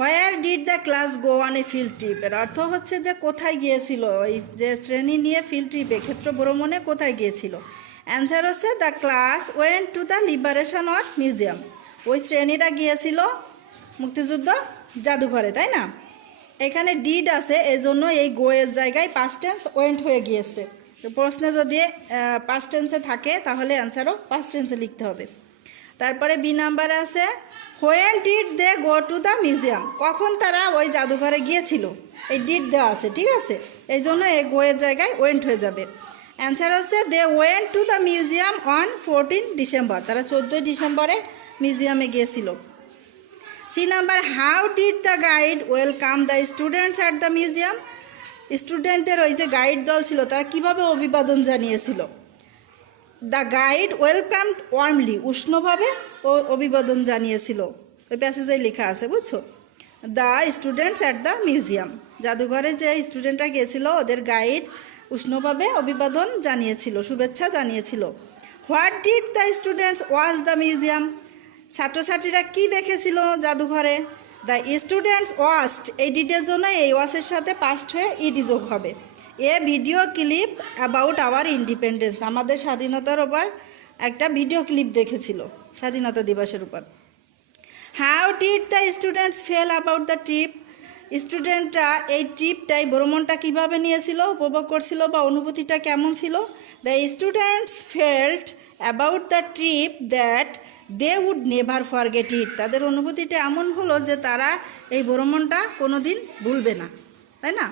Where did the class go on a field ট্রিপের অর্থ হচ্ছে যে কোথায় গিয়েছিল? এই যে শ্রেণি নিয়ে ফিল্ড ট্রিপে ক্ষেত্র ভ্রমণে কোথায় গিয়েছিল? অ্যান্সার হচ্ছে the class went to the liberation or museum ওই শ্রেণীটা গিয়েছিল মুক্তিযুদ্ধ জাদুঘরে, তাই না? এখানে ডিড আছে এই জন্য এই গোয়ের জায়গায় পাস্ট টেন্স ওয়েন্ট হয়ে গিয়েছে। প্রশ্নে যদি পাস্ট টেন্সে থাকে, তাহলে অ্যান্সারও পাস্ট টেন্সে লিখতে হবে। তারপরে বি নাম্বারে আছে when did they go to the museum? কখন তারা ওই জাদুঘরে গিয়েছিল? এই ডিড দেওয়া আছে, ঠিক আছে? এই জন্য এই গোয়ের জায়গায় ওয়েন্ট হয়ে যাবে। অ্যান্সার হচ্ছে they went to the museum on fourteen December. তারা চোদ্দোই ডিসেম্বরে মিউজিয়ামে গিয়েছিল। C number, how did the guide welcome the students at the museum? স্টুডেন্টদের ওই যে গাইড দল ছিল, তারা কীভাবে অভিবাদন জানিয়েছিল? দ্য গাইড ওয়েলকাম ওয়ার্মলি, উষ্ণভাবে ও অভিবাদন জানিয়েছিল। ওই প্যাসেজে লেখা আছে, বুঝছ? The students at the museum. জাদুঘরে যে স্টুডেন্টরা গিয়েছিল, ওদের গাইড উষ্ণভাবে অভিবাদন জানিয়েছিল, শুভেচ্ছা জানিয়েছিল। What did the students was the museum? ছাত্রছাত্রীরা কি দেখেছিল জাদুঘরে? দ্য স্টুডেন্টস ওয়াস্ট এই জন্য এই ওয়াসের সাথে পাস্ট হয়ে ইডি যোগ হবে। A video clip about our independence আমাদের স্বাধীনতার ওপর একটা ভিডিও ক্লিপ দেখেছিল, স্বাধীনতা দিবসের উপর। How did the students feel about the trip স্টুডেন্টরা এই ট্রিপটাই ভ্রমণটা কীভাবে নিয়েছিল, উপভোগ করছিল বা অনুভূতিটা কেমন ছিল? The students felt about the trip that they would never forget it তাদের অনুভূতিটা এমন হলো যে তারা এই ভ্রমণটা কোনো দিন ভুলবে না, তাই না?